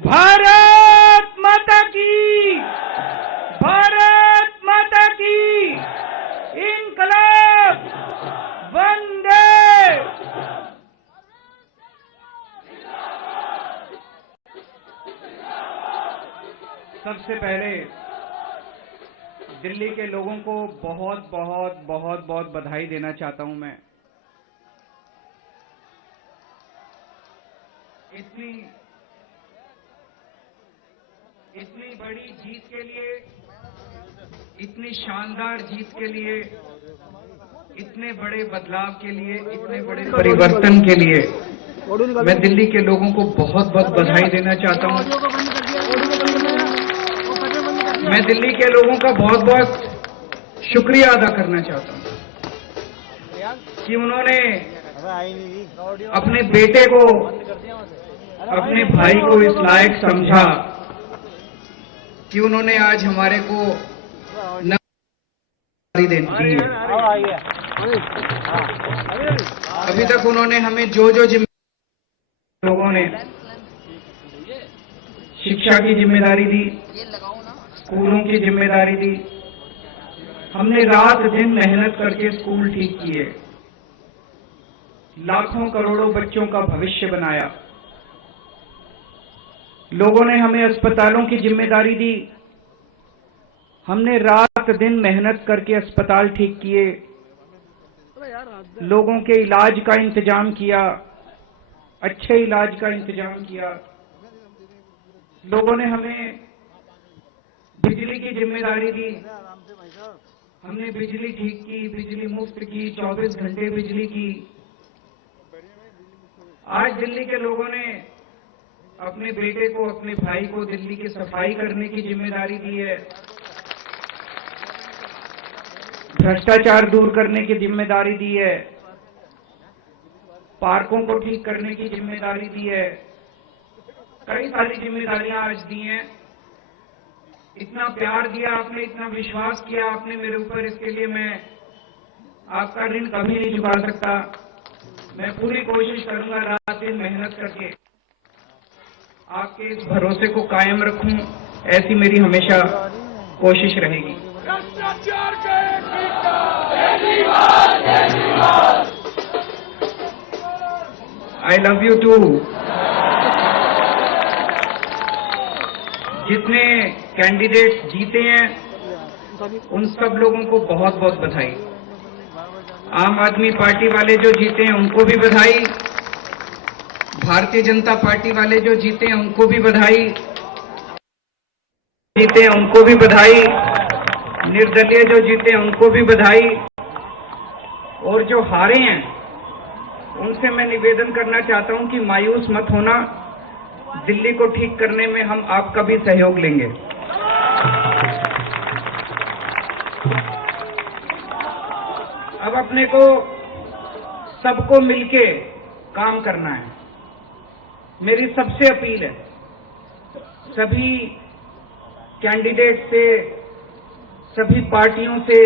भारत माता की, भारत माता की, इंकलाब, वंदे। सबसे पहले दिल्ली के लोगों को बहुत बहुत बहुत बहुत बधाई देना चाहता हूं मैं। इतनी बड़ी जीत के लिए, इतनी शानदार जीत के लिए, इतने बड़े बदलाव के लिए, इतने बड़े परिवर्तन के लिए मैं दिल्ली के लोगों को बहुत बहुत बधाई देना चाहता हूं। मैं दिल्ली के लोगों का बहुत बहुत शुक्रिया अदा करना चाहता हूं कि उन्होंने अपने बेटे को, अपने भाई को इस लायक समझा कि उन्होंने आज हमारे को नौकरी दी है। अभी तक उन्होंने हमें जो जिम्मेदारी, लोगों ने शिक्षा की जिम्मेदारी दी, स्कूलों की जिम्मेदारी दी। हमने रात दिन मेहनत करके स्कूल ठीक किए, लाखों करोड़ों बच्चों का भविष्य बनाया। लोगों ने हमें अस्पतालों की जिम्मेदारी दी, हमने रात दिन मेहनत करके अस्पताल ठीक किए, लोगों के इलाज का इंतजाम किया, अच्छे इलाज का इंतजाम किया। लोगों ने हमें बिजली की जिम्मेदारी दी, हमने बिजली ठीक की, बिजली मुफ्त की, 24 घंटे बिजली की। आज दिल्ली के लोगों ने अपने बेटे को, अपने भाई को दिल्ली की सफाई करने की जिम्मेदारी दी है, भ्रष्टाचार दूर करने की जिम्मेदारी दी है, पार्कों को ठीक करने की जिम्मेदारी दी है। कई सारी जिम्मेदारियां आज दी हैं। इतना प्यार दिया आपने, इतना विश्वास किया आपने मेरे ऊपर, इसके लिए मैं आपका ऋण कभी नहीं चुका सकता। मैं पूरी कोशिश करूंगा रात दिन मेहनत करके आपके इस भरोसे को कायम रखूं, ऐसी मेरी हमेशा कोशिश रहेगी। भ्रष्टाचार का आई लव यू टू। जितने कैंडिडेट्स जीते हैं उन सब लोगों को बहुत बहुत बधाई। आम आदमी पार्टी वाले जो जीते हैं उनको भी बधाई, भारतीय जनता पार्टी वाले जो जीते हैं उनको भी बधाई, जीते हैं उनको भी बधाई, निर्दलीय जो जीते हैं उनको भी बधाई, और जो हारे हैं उनसे मैं निवेदन करना चाहता हूं कि मायूस मत होना, दिल्ली को ठीक करने में हम आपका भी सहयोग लेंगे। अब अपने को सबको मिलके काम करना है। मेरी सबसे अपील है सभी कैंडिडेट से, सभी पार्टियों से,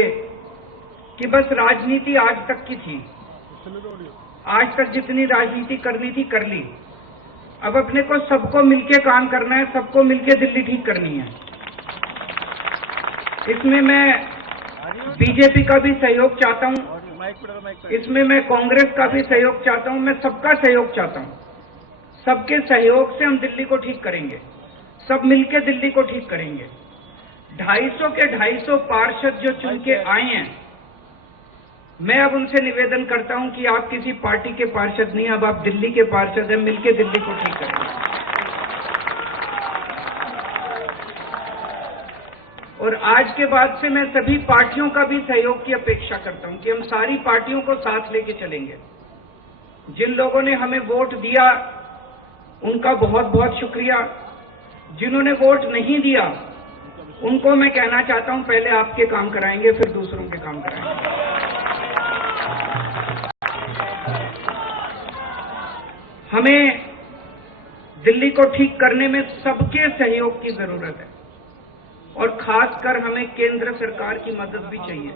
कि बस राजनीति आज तक की थी, आज तक जितनी राजनीति करनी थी कर ली। अब अपने को सबको मिलके काम करना है, सबको मिलके दिल्ली ठीक करनी है। इसमें मैं बीजेपी का भी सहयोग चाहता हूं, इसमें मैं कांग्रेस का भी सहयोग चाहता हूं, मैं सबका सहयोग चाहता हूं। सबके सहयोग से हम दिल्ली को ठीक करेंगे, सब मिलके दिल्ली को ठीक करेंगे। 250 के 250 पार्षद जो चुन के आए हैं, मैं अब उनसे निवेदन करता हूं कि आप किसी पार्टी के पार्षद नहीं, अब आप दिल्ली के पार्षद हैं, मिलके दिल्ली को ठीक करेंगे। और आज के बाद से मैं सभी पार्टियों का भी सहयोग की अपेक्षा करता हूं कि हम सारी पार्टियों को साथ लेके चलेंगे। जिन लोगों ने हमें वोट दिया उनका बहुत बहुत शुक्रिया, जिन्होंने वोट नहीं दिया उनको मैं कहना चाहता हूं पहले आपके काम कराएंगे फिर दूसरों के काम कराएंगे। हमें दिल्ली को ठीक करने में सबके सहयोग की जरूरत है और खासकर हमें केंद्र सरकार की मदद भी चाहिए,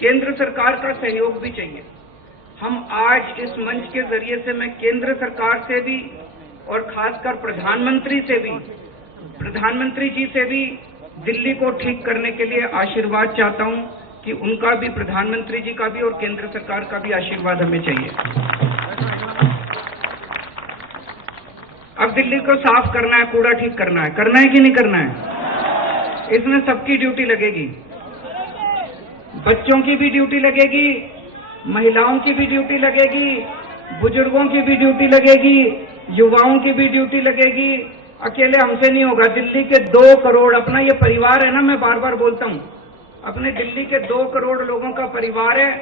केंद्र सरकार का सहयोग भी चाहिए। हम आज इस मंच के जरिए से मैं केंद्र सरकार से भी, और खासकर प्रधानमंत्री जी से भी दिल्ली को ठीक करने के लिए आशीर्वाद चाहता हूं कि उनका भी, प्रधानमंत्री जी का भी और केंद्र सरकार का भी आशीर्वाद हमें चाहिए। अब दिल्ली को साफ करना है, कूड़ा ठीक करना है कि नहीं करना है? इसमें सबकी ड्यूटी लगेगी, बच्चों की भी ड्यूटी लगेगी, महिलाओं की भी ड्यूटी लगेगी, बुजुर्गों की भी ड्यूटी लगेगी, युवाओं की भी ड्यूटी लगेगी। अकेले हमसे नहीं होगा। दिल्ली के 2 करोड़, अपना ये परिवार है ना, मैं बार बार बोलता हूं, अपने दिल्ली के 2 करोड़ लोगों का परिवार है।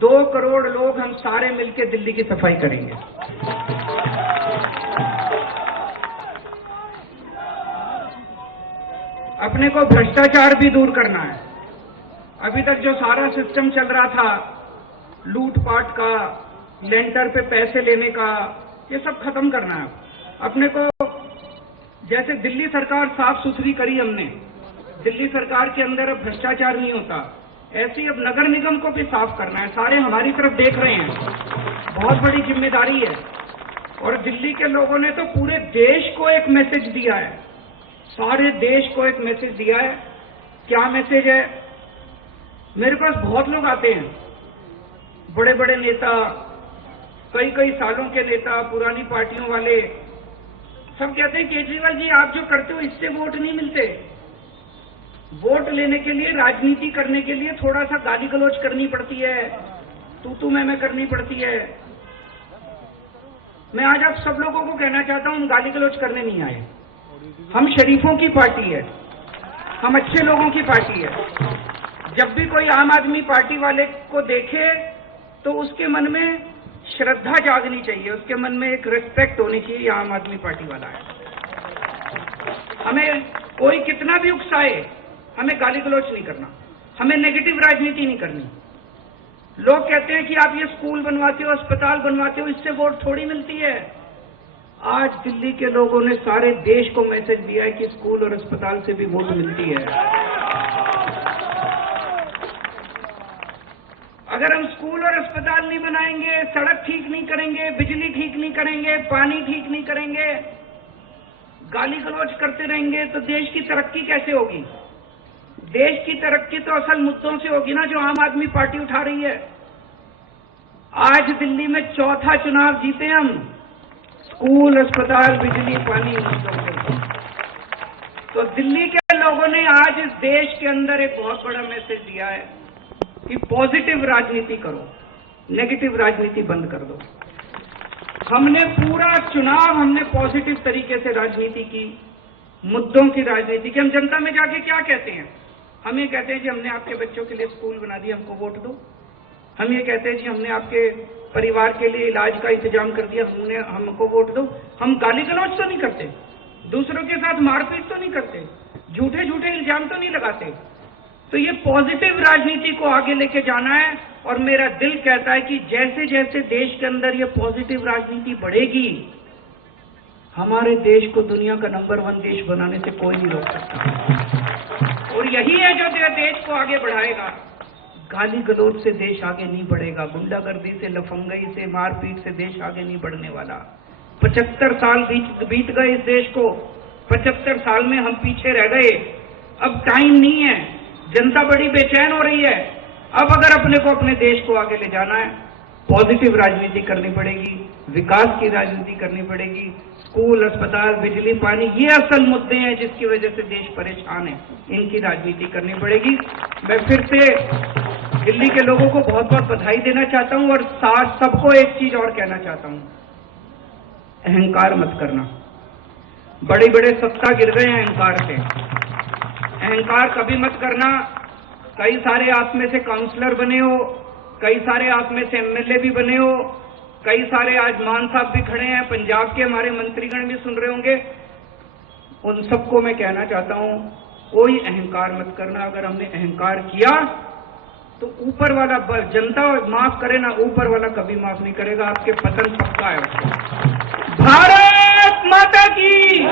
2 करोड़ लोग हम सारे मिलकर दिल्ली की सफाई करेंगे। अपने को भ्रष्टाचार भी दूर करना है। अभी तक जो सारा सिस्टम चल रहा था, लूटपाट का, लेंटर पे पैसे लेने का, ये सब खत्म करना है। अपने को जैसे दिल्ली सरकार साफ सुथरी करी हमने, दिल्ली सरकार के अंदर अब भ्रष्टाचार नहीं होता, ऐसे ही अब नगर निगम को भी साफ करना है। सारे हमारी तरफ देख रहे हैं, बहुत बड़ी जिम्मेदारी है। और दिल्ली के लोगों ने तो पूरे देश को एक मैसेज दिया है, सारे देश को एक मैसेज दिया है। क्या मैसेज है? मेरे पास बहुत लोग आते हैं, बड़े बड़े नेता, कई सालों के नेता, पुरानी पार्टियों वाले, सब कहते हैं केजरीवाल जी आप जो करते हो इससे वोट नहीं मिलते। वोट लेने के लिए, राजनीति करने के लिए थोड़ा सा गाली गलौज करनी पड़ती है, तू मैं करनी पड़ती है। मैं आज आप सब लोगों को कहना चाहता हूं, हम गाली गलौज करने नहीं आए। हम शरीफों की पार्टी है, हम अच्छे लोगों की पार्टी है। जब भी कोई आम आदमी पार्टी वाले को देखे तो उसके मन में श्रद्धा जागनी चाहिए, उसके मन में एक रिस्पेक्ट होनी चाहिए, ये आम आदमी पार्टी वाला है। हमें कोई कितना भी उकसाए, हमें गाली गलौज नहीं करना, हमें नेगेटिव राजनीति नहीं करनी। लोग कहते हैं कि आप ये स्कूल बनवाते हो, अस्पताल बनवाते हो, इससे वोट थोड़ी मिलती है। आज दिल्ली के लोगों ने सारे देश को मैसेज दिया है कि स्कूल और अस्पताल से भी वोट मिलती है। अगर हम स्कूल और अस्पताल नहीं बनाएंगे, सड़क ठीक नहीं करेंगे, बिजली ठीक नहीं करेंगे, पानी ठीक नहीं करेंगे, गाली गलौज करते रहेंगे, तो देश की तरक्की कैसे होगी? देश की तरक्की तो असल मुद्दों से होगी ना, जो आम आदमी पार्टी उठा रही है। आज दिल्ली में 4था चुनाव जीते हम, स्कूल, अस्पताल, बिजली, पानी मुद्दों से। तो दिल्ली के लोगों ने आज इस देश के अंदर एक बहुत बड़ा मैसेज दिया है कि पॉजिटिव राजनीति करो, नेगेटिव राजनीति बंद कर दो। हमने पूरा चुनाव पॉजिटिव तरीके से राजनीति की, मुद्दों की राजनीति की। हम जनता में जाके क्या कहते हैं? हम ये कहते हैं जी हमने आपके बच्चों के लिए स्कूल बना दिया, हमको वोट दो। हम ये कहते हैं जी हमने आपके परिवार के लिए इलाज का इंतजाम कर दिया, हमको वोट दो। हम गाली गलौज तो नहीं करते, दूसरों के साथ मारपीट तो नहीं करते, झूठे झूठे इल्जाम तो नहीं लगाते। तो ये पॉजिटिव राजनीति को आगे लेके जाना है। और मेरा दिल कहता है कि जैसे जैसे देश के अंदर ये पॉजिटिव राजनीति बढ़ेगी, हमारे देश को दुनिया का नंबर 1 देश बनाने से कोई नहीं रोक सकता। और यही है जो देश को आगे बढ़ाएगा। गाली गलौज से देश आगे नहीं बढ़ेगा, गुंडागर्दी से, लफंगई से, मारपीट से देश आगे नहीं बढ़ने वाला। 75 साल बीत गए इस देश को, 75 साल में हम पीछे रह गए। अब टाइम नहीं है, जनता बड़ी बेचैन हो रही है। अब अगर अपने को अपने देश को आगे ले जाना है, पॉजिटिव राजनीति करनी पड़ेगी, विकास की राजनीति करनी पड़ेगी। स्कूल, अस्पताल, बिजली, पानी, ये असल मुद्दे हैं जिसकी वजह से देश परेशान है, इनकी राजनीति करनी पड़ेगी। मैं फिर से दिल्ली के लोगों को बहुत बहुत बधाई देना चाहता हूं और साथ सबको एक चीज और कहना चाहता हूं, अहंकार मत करना। बड़े बड़े सत्ता गिर गए हैं अहंकार से, अहंकार कभी मत करना। कई सारे आप में से काउंसलर बने हो, कई सारे आप में से एमएलए भी बने हो, कई सारे आज मान साहब भी खड़े हैं, पंजाब के हमारे मंत्रीगण भी सुन रहे होंगे। उन सबको मैं कहना चाहता हूं, कोई अहंकार मत करना। अगर हमने अहंकार किया तो ऊपर वाला, जनता माफ करे ना, ऊपर वाला कभी माफ नहीं करेगा, आपके पतन पक्का है। भारत माता की